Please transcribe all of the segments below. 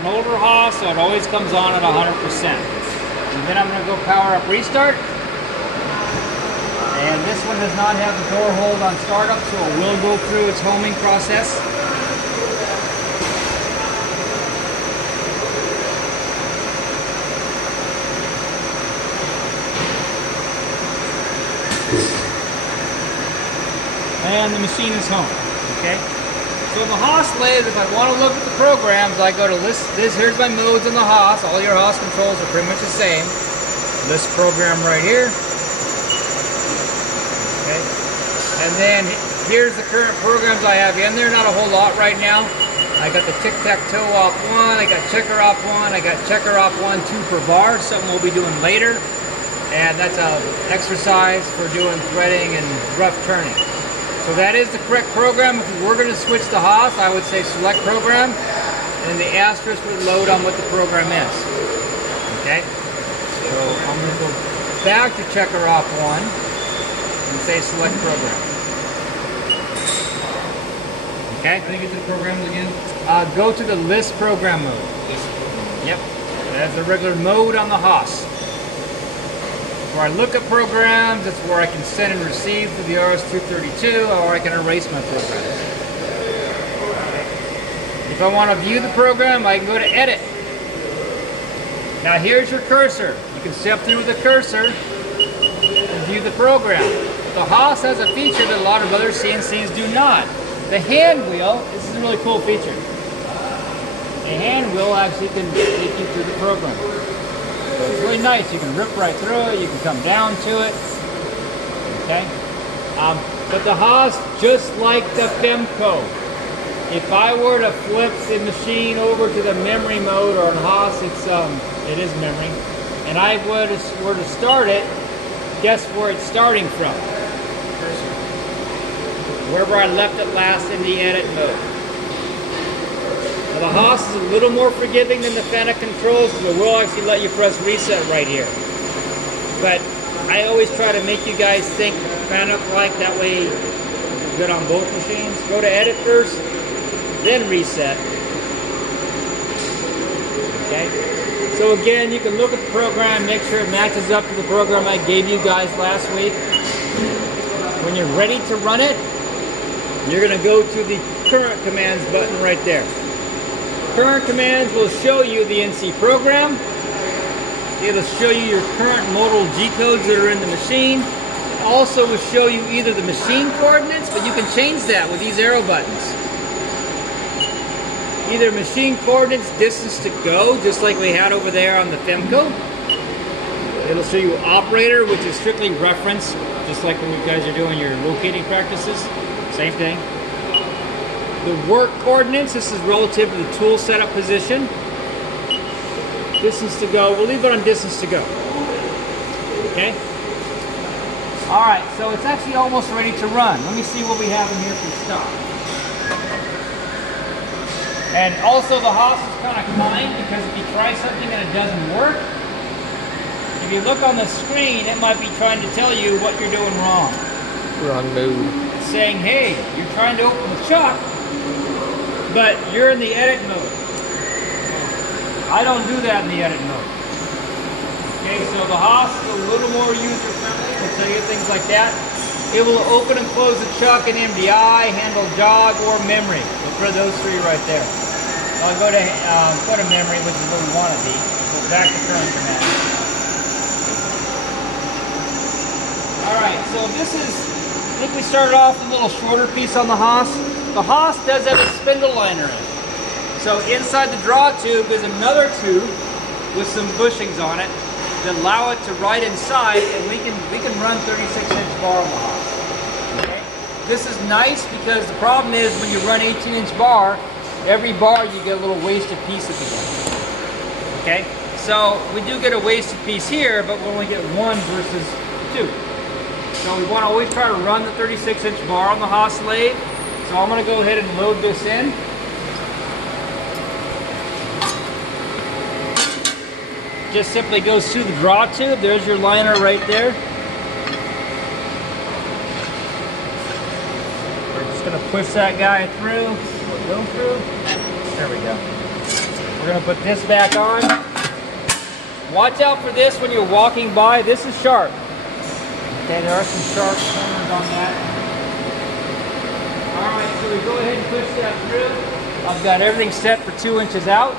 an older Haas, so it always comes on at 100%. And then I'm going to go power up restart. And this one does not have the door hold on startup, so it will go through its homing process. And the machine is home. Okay. So the Haas lathe, if I want to look at the programs, I go to list this. Here's my modes in the Haas. All your Haas controls are pretty much the same. List program right here. Okay. And then here's the current programs I have in there. Not a whole lot right now. I got the tic-tac-toe off 1. I got checker off 1. I got checker off 1, 2 per bar. Something we'll be doing later. And that's an exercise for doing threading and rough turning. So that is the correct program. If we were going to switch to Haas, I would say select program, and the asterisk would load on what the program is. Okay? So I'm going to go back to checker off 1 and say select program. Okay? How do you get to the programs again? Go to the list program mode. Yep. That's the regular mode on the Haas. Where I look at programs, that's where I can send and receive to the RS-232, or I can erase my programs. If I want to view the program, I can go to Edit. Now here's your cursor. You can step through the cursor and view the program. The Haas has a feature that a lot of other CNCs do not. The hand wheel, this is a really cool feature. The hand wheel actually can take you through the program. So it's really nice. You can rip right through it. You can come down to it. Okay. But the Haas, just like the Femco, if I were to flip the machine over to the memory mode, or in Haas, it is memory, and I were to start it, guess where it's starting from? Wherever I left it last in the edit mode. Now the Haas is a little more forgiving than the Fennec controls, because it will actually let you press reset right here. But I always try to make you guys think Fennec-like, that way you're good on both machines. Go to edit first, then reset. Okay? So again, you can look at the program, make sure it matches up to the program I gave you guys last week. When you're ready to run it, you're going to go to the current commands button right there. Current commands will show you the NC program. It'll show you your current modal G codes that are in the machine. It also will show you either the machine coordinates, but you can change that with these arrow buttons. Either machine coordinates, distance to go, just like we had over there on the Femco. It'll show you operator, which is strictly reference, just like when you guys are doing your locating practices. Same thing. The work coordinates, this is relative to the tool setup position. Distance to go, we'll leave it on distance to go. Okay? Alright, so it's actually almost ready to run. Let me see what we have in here for stock. And also the Haas is kind of kind, because if you try something and it doesn't work, if you look on the screen, it might be trying to tell you what you're doing wrong. Wrong move. It's saying, hey, you're trying to open the chuck, but you're in the edit mode. I don't do that in the edit mode. Okay, so the Haas is a little more user-friendly. It'll tell you things like that. It will open and close the chuck in MDI, handle jog, or memory. Look for those three right there. I'll go to memory, which is where we want to be. Go back to current command. Alright, so this is, I think we started off with a little shorter piece on the Haas. The Haas does have a spindle liner in it. So inside the draw tube is another tube with some bushings on it that allow it to ride inside, and we can run 36-inch bar on the Haas. Okay? This is nice because the problem is when you run 18-inch bar, every bar you get a little wasted piece at the end. Okay? So we do get a wasted piece here, but we only get one versus two. So we want to always try to run the 36-inch bar on the Haas lathe. So I'm going to go ahead and load this in. Just simply goes through the draw tube. There's your liner right there. We're just going to push that guy through. Go through. There we go. We're gonna put this back on. Watch out for this when you're walking by. This is sharp. Okay, there are some sharp corners on that. All right, so we go ahead and push that through. I've got everything set for 2 inches out.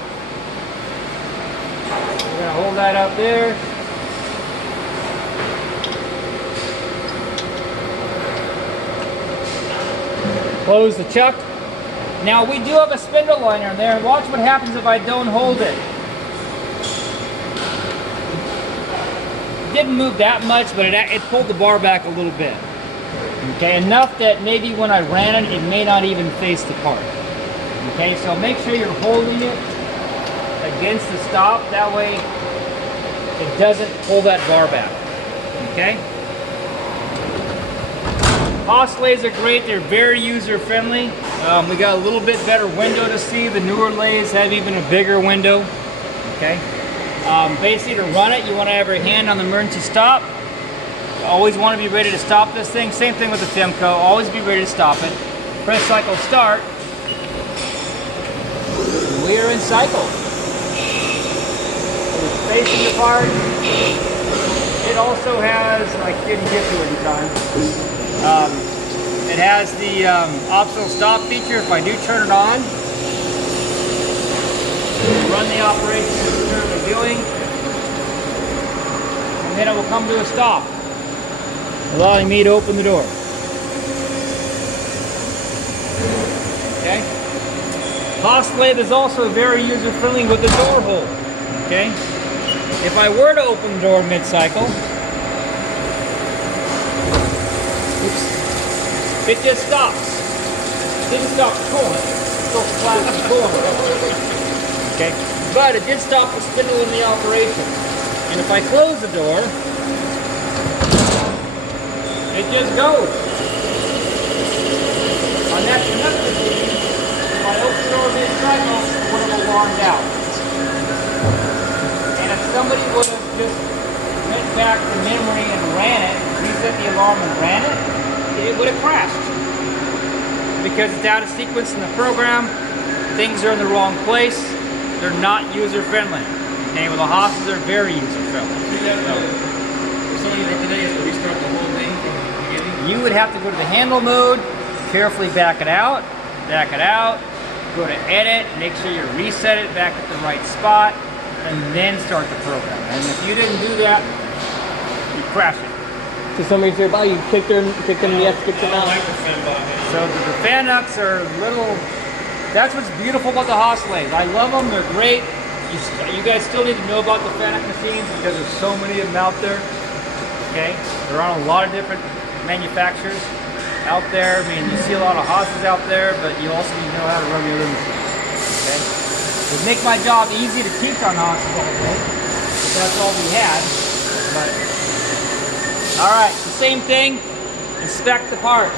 We're gonna hold that up there. Close the chuck. Now we do have a spindle liner in there. Watch what happens if I don't hold it. It didn't move that much, but it pulled the bar back a little bit. Okay, enough that maybe when I ran it, it may not even face the part. Okay, so make sure you're holding it against the stop. That way it doesn't pull that bar back. Okay? Haas lathes are great. They're very user-friendly. We got a little bit better window to see. The newer lathes have even a bigger window. Okay? Basically, to run it, you want to have your hand on the emergency stop. You always want to be ready to stop this thing. Same thing with the Timco. Always be ready to stop it. Press cycle start. We are in cycle. It's facing the part. It also has, I didn't get to it in time. It has the optional stop feature. If I do turn it on, run the operation as it's currently doing, and then it will come to a stop, allowing me to open the door. Okay. Haas lathe is also very user-friendly with the door hold. Okay. If I were to open the door mid-cycle, it just stops. It didn't stop pulling. It's still flat and pulling. Okay, but it did stop the spindle in the operation. And if I close the door, it just goes. On that connector beam, if I open the door mid-cycle, it would have alarmed out. And if somebody would have just went back to memory and ran it, reset the alarm and ran it, it would have crashed. Because it's out of sequence in the program, things are in the wrong place, they're not user-friendly. Okay, well the Haas's are very user-friendly. Somebody today is to restart the whole thing from the beginning? You would have to go to the handle mode, carefully back it out, go to edit, make sure you reset it back at the right spot, and then start the program. And if you didn't do that, you crash it. So somebody said, "Oh, you kicked them yes, kicked them out." I like the fan button. So the fan nuts are little. That's what's beautiful about the Haas lathes. I love them. They're great. You guys still need to know about the fan nut machines because there's so many of them out there. Okay, they're on a lot of different manufacturers out there. I mean, you see a lot of Haas's out there, but you also need to know how to run your other machines. Okay, it would make my job easy to teach on Haas's all day. If that's all we had, but. All right, the same thing, inspect the part.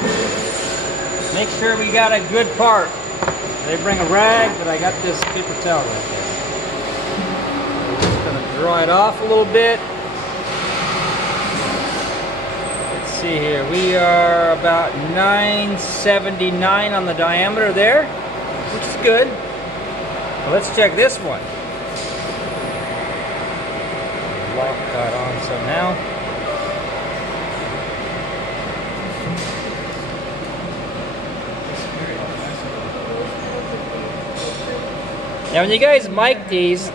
Make sure we got a good part. They bring a rag, but I got this paper towel right there. I'm just gonna dry it off a little bit. Let's see here, we are about 979 on the diameter there, which is good. Well, let's check this one. Lock that on somehow. Now when you guys mic these,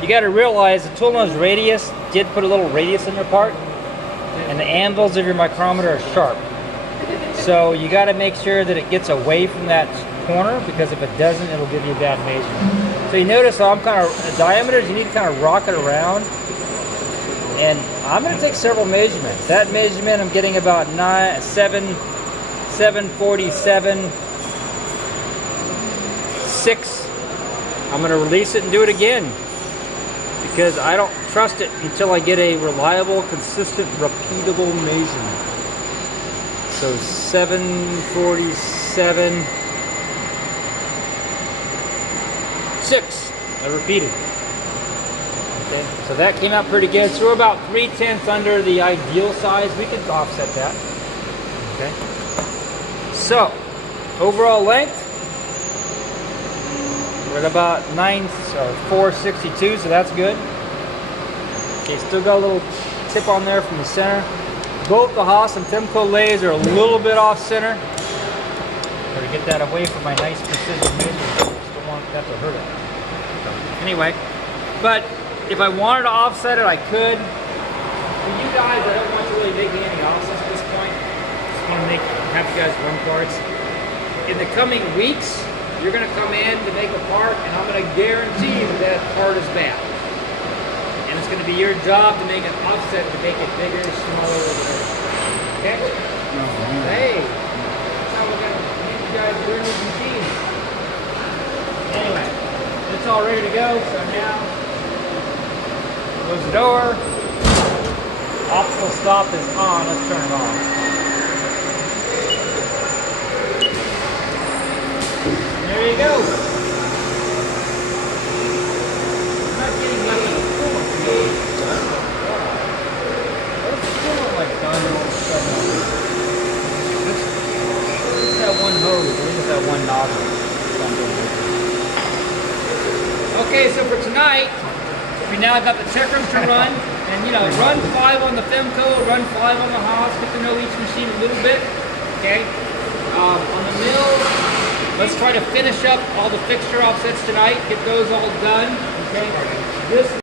you got to realize the tool nose radius did put a little radius in your part, and the anvils of your micrometer are sharp. So you got to make sure that it gets away from that corner, because if it doesn't, it'll give you a bad measurement. So you notice how I'm kind of, the diameters, you need to kind of rock it around. And I'm going to take several measurements. That measurement, I'm getting about 747, 6. I'm going to release it and do it again, because I don't trust it until I get a reliable, consistent, repeatable measurement. So 747, 6. I repeated. Okay, so that came out pretty good. So we're about 3/10 under the ideal size. We could offset that. Okay. So overall length. We're at about 462, so that's good. Okay, still got a little tip on there from the center. Both the Haas and Femco lathes are a little bit off center. Gotta get that away from my nice precision razor. Don't want that to hurt it. Anyway, but if I wanted to offset it, I could. For you guys, I don't want you really making any offsets at this point. Just want to have you guys run parts. In the coming weeks, you're going to come in to make a part, and I'm going to guarantee that part is bad. And it's going to be your job to make an offset to make it bigger, smaller, or whatever. Okay? Hey, that's how we're going to make you guys learn these machines. Anyway, it's all ready to go, so now close the door. Optical stop is on. Let's turn it on. There you go. I'm not getting much of the coolant to me. What's the coolant like done all of a sudden? What's that one hose? I think it's that one nozzle. Okay, so for tonight, we now got the check room to run. And you know, run 5 on the Femco, run 5 on the Haas, get to know each machine a little bit, okay? On the mill, let's try to finish up all the fixture offsets tonight, get those all done, okay? This